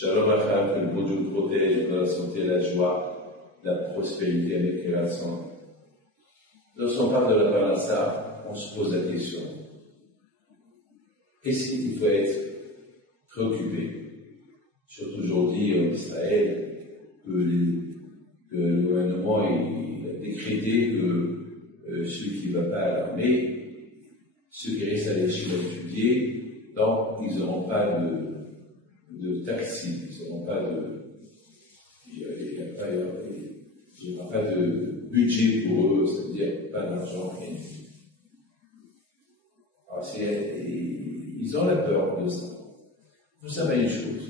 Shalom Achal, que le bon Dieu vous protège dans la santé, la joie, la prospérité avec la santé. Lorsqu'on parle de la parnassa, on se pose la question, est-ce qu'il faut être préoccupé? Surtout aujourd'hui en Israël, que le gouvernement a décrété que ceux qui ne vont pas à l'armée, ceux qui restent à l'échelle étudier, donc ils n'auront pas de taxi, ils n'auront pas il n'y aura pas de budget pour eux, c'est-à-dire pas d'argent. Alors ils ont la peur de ça. Vous savez une chose,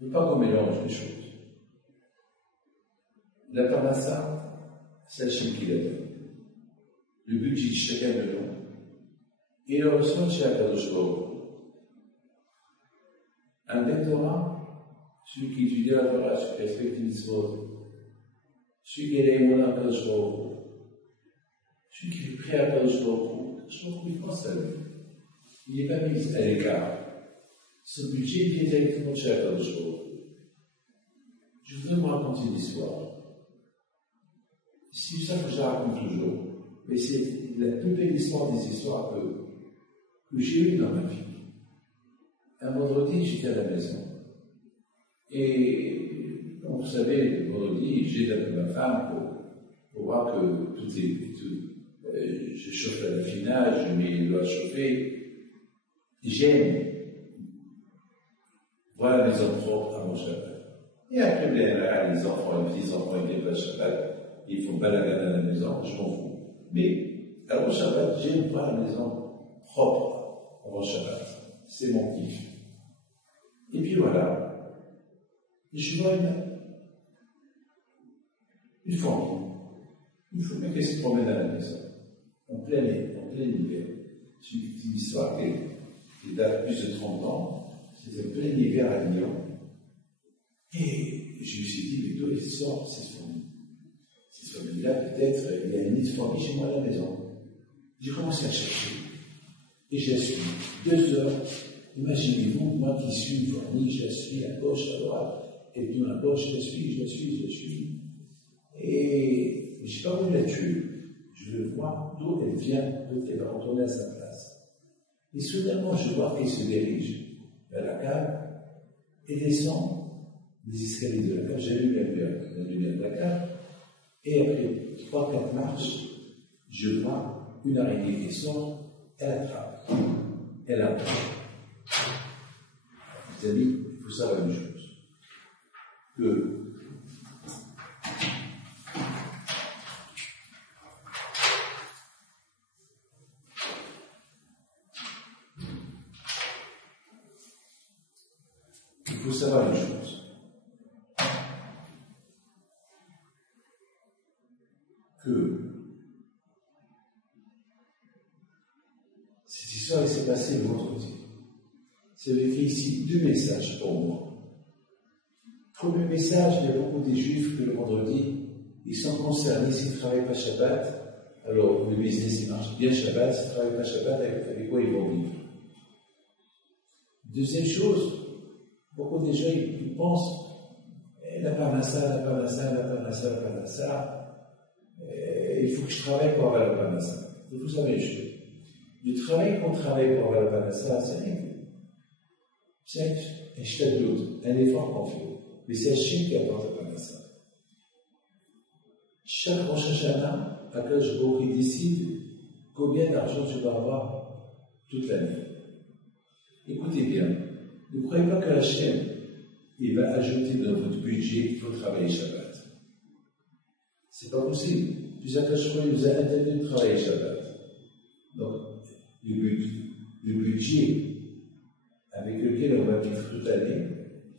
il ne faut pas qu'on mélange les choses. La parnassa, c'est Hachem qui la donne. Le budget, chacun le donne. Et le reçoit chez Akadosh Baruch. Un ben Torah, celui qui étudie la Torah, celui qui respecte les mitzvot, celui qui est l'aïmon à Akadosh Baruch, celui qui est prêt à Akadosh Baruch, il pense à lui. Il n'est pas mis à l'écart. Ce budget vient directement chez Akadosh Baruch. Je voudrais vous raconter une histoire. C'est ça que je la raconte toujours. Mais c'est la plus belle histoire des histoires que j'ai eues dans ma vie. Un vendredi, j'étais à la maison. Et, donc, vous savez, le vendredi, j'aide un peu ma femme pour voir que tout est. Je chauffe à l'affinage, je mets l'eau à chauffer. J'aime voir la maison propre à mon Shabbat. Et après, les enfants, les petits-enfants, ils viennent pas Shabbat. Ils font balagan à la maison, je m'en fous. Mais avant Shabbat, j'aime voir la maison propre avant Shabbat. C'est mon kiff. Et puis voilà. Et je vois une famille. Une famille qui se promène à la maison. En plein hiver. C'est une histoire qui date plus de 30 ans. C'était en plein hiver à Lyon. Et je me suis dit, mais d'où elle sort cette famille? Cette famille-là, peut-être, il y a une autre famille chez moi à la maison. J'ai commencé à chercher. Et je la suis. 2 heures. Imaginez-vous, moi qui suis une famille, je la suis à gauche, à droite. Et puis à gauche, je la suis. Et je n'ai pas voulu la tuer. Je veux voir d'où elle vient, d'où elle va retourner à sa place. Et soudainement, je vois qu'elle se dirige vers la cave et descend les escaliers de la cave. J'allume la lumière de la cave. Et après 3-4 marches, je vois une araignée qui sort, elle attrape. Les amis, il faut savoir une chose, que cette histoire s'est passée le vendredi. C'est écrit ici 2 messages pour moi. Premier message, il y a beaucoup des juifs que le vendredi, ils sont concernés s'ils ne travaillent pas Shabbat. Alors, le business, il marche bien Shabbat, s'ils ne travaillent pas Shabbat, avec quoi ils vont vivre? Deuxième chose, beaucoup de gens, ils pensent, la parnassa, il faut que je travaille pour avoir la parnassa. Vous savez une chose. Le travail qu'on travaille pour avoir la parnassa, c'est un shtadlut, un effort qu'on fait. Mais c'est Hachem qui apporte la parnassa. Chaque Rosh Hashanah, Akadosh Baruch Hu décide combien d'argent tu vas avoir toute l'année. Écoutez bien, ne croyez pas que Hachem il va ajouter dans votre budget qu'il faut travailler Shabbat. C'est pas possible. Puis Akadosh Baruch Hu nous a interdit de travailler Shabbat. Donc, le budget avec lequel on va vivre toute l'année,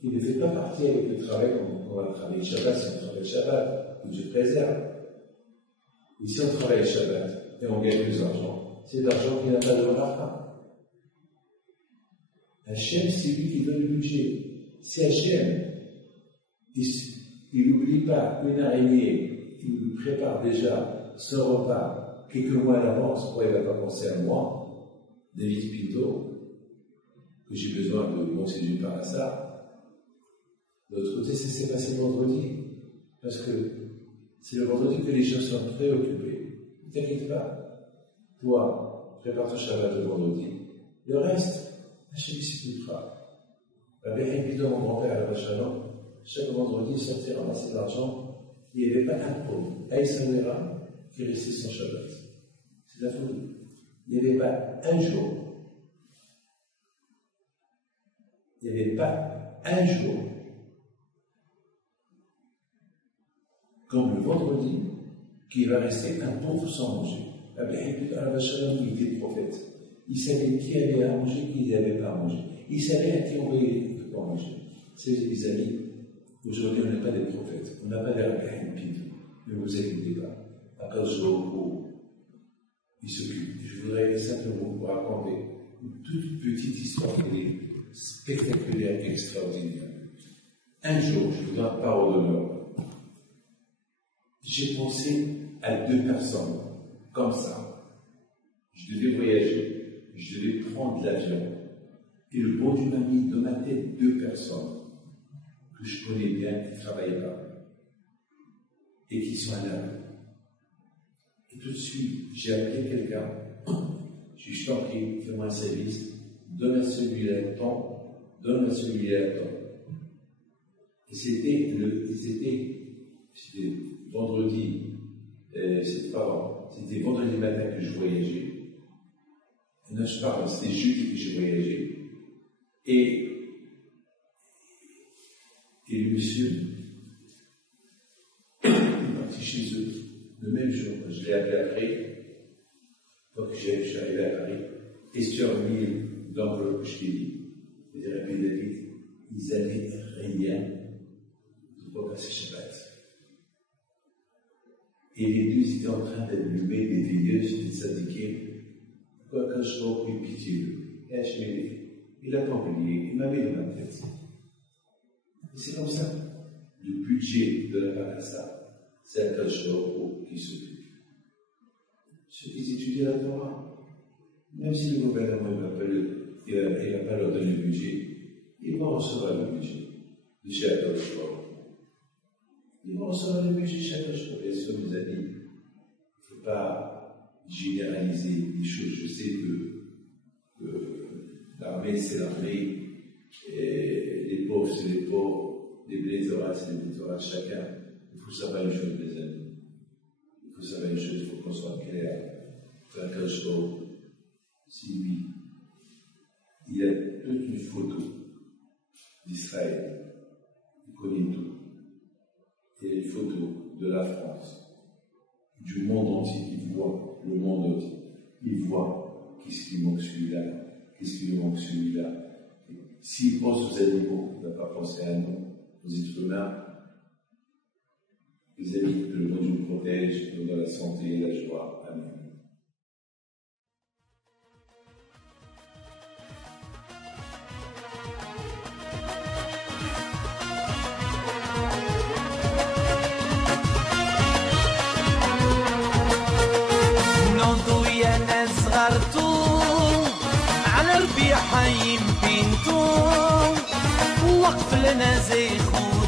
il ne fait pas partie avec le travail qu'on va travailler Shabbat. Si on travaille Shabbat, Dieu préserve. Et si on travaille Shabbat et on gagne plus d'argent, c'est l'argent qui n'a pas de valeur. Hachem, c'est lui qui donne le budget. Si Hachem, il n'oublie pas une araignée, il nous prépare déjà son repas quelques mois à l'avance, pourquoi il ne va pas penser à moi, David Pinto, que j'ai besoin de conseiller par ça, De l'autre côté, ça s'est passé vendredi. Parce que c'est le vendredi que les gens sont préoccupés. Ne t'inquiète pas. Toi, prépare ton Shabbat le vendredi. Le reste, Hachem s'occupera. Rabbi Haïm, mon grand-père, à la Shalom, chaque vendredi, il sortait ramasser de l'argent. Il n'y avait pas un pauvre, à Israël, qui restait sans Shabbat. C'est la folie. Il n'y avait pas un jour. Il n'y avait pas un jour. Comme le vendredi, qui va rester un pauvre sans manger. Rabbi Haïm, à la Shalom, il était prophète. Il savait qui avait à manger, qui n'avait pas à manger. Il savait à qui envoyer pour manger. C'est les amis. Aujourd'hui, on n'a pas des prophètes, on n'a pas des rabbins, ne vous inquiétez pas. À cause il s'occupe. Je voudrais simplement vous raconter une toute petite histoire qui est spectaculaire, extraordinaire. Un jour, je vous donne parole d'honneur, j'ai pensé à deux personnes, comme ça. Je devais voyager, je devais prendre l'avion, et le bon Dieu m'a mis dans ma tête deux personnes que je connais bien, qui ne travaillent pas, et qui sont à l'âme. Et tout de suite, j'ai appelé quelqu'un, je t'en prie, fais-moi un service, donne à celui-là temps, donne à celui-là temps. Et c'était vendredi, c'était vendredi matin que je voyageais. Non, je parle, c'était jeudi que j'ai voyagé. Et le monsieur est parti chez eux le même jour. Je l'ai appelé après, donc je suis arrivé à Paris, et sur 1000 d'enveloppe que je t'ai dit, les Rabbi David, ils n'avaient rien pour passer Shabbat. Et les deux étaient en train d'allumer des veilleuses, des syndiqués. Quand je m'en prie pitié, il a pas oublié, il m'a mis dans ma tête. Et c'est comme ça. Le budget de la Parassa, c'est un Kachor qui s'occupe. Ceux qui étudient la Torah, même si le gouvernement ne va pas leur donner le budget, ils vont recevoir le budget de chaque Kachor. Ils vont recevoir le budget de chaque Kachor. Bien sûr, mes amis, il ne faut pas généraliser les choses. Je sais que l'armée, c'est l'armée, et les pauvres, c'est les pauvres, les blétoras, c'est les blétoras, chacun. Il faut savoir une chose, mes amis. Il faut savoir une chose, il faut qu'on soit clair. Frère Kachor, c'est lui. Il a toute une photo d'Israël. Il connaît tout. Il y a une photo de la France, du monde entier. Il voit le monde entier. Il voit qu'est-ce qui manque celui-là, qu'est-ce qui lui manque celui-là. S'il pense aux animaux, il ne va pas penser à nous, aux êtres humains. Les amis, que le monde nous protège, nous donne la santé et la joie. Amen. على ربيع حيم بنتو وقف لنا زي خو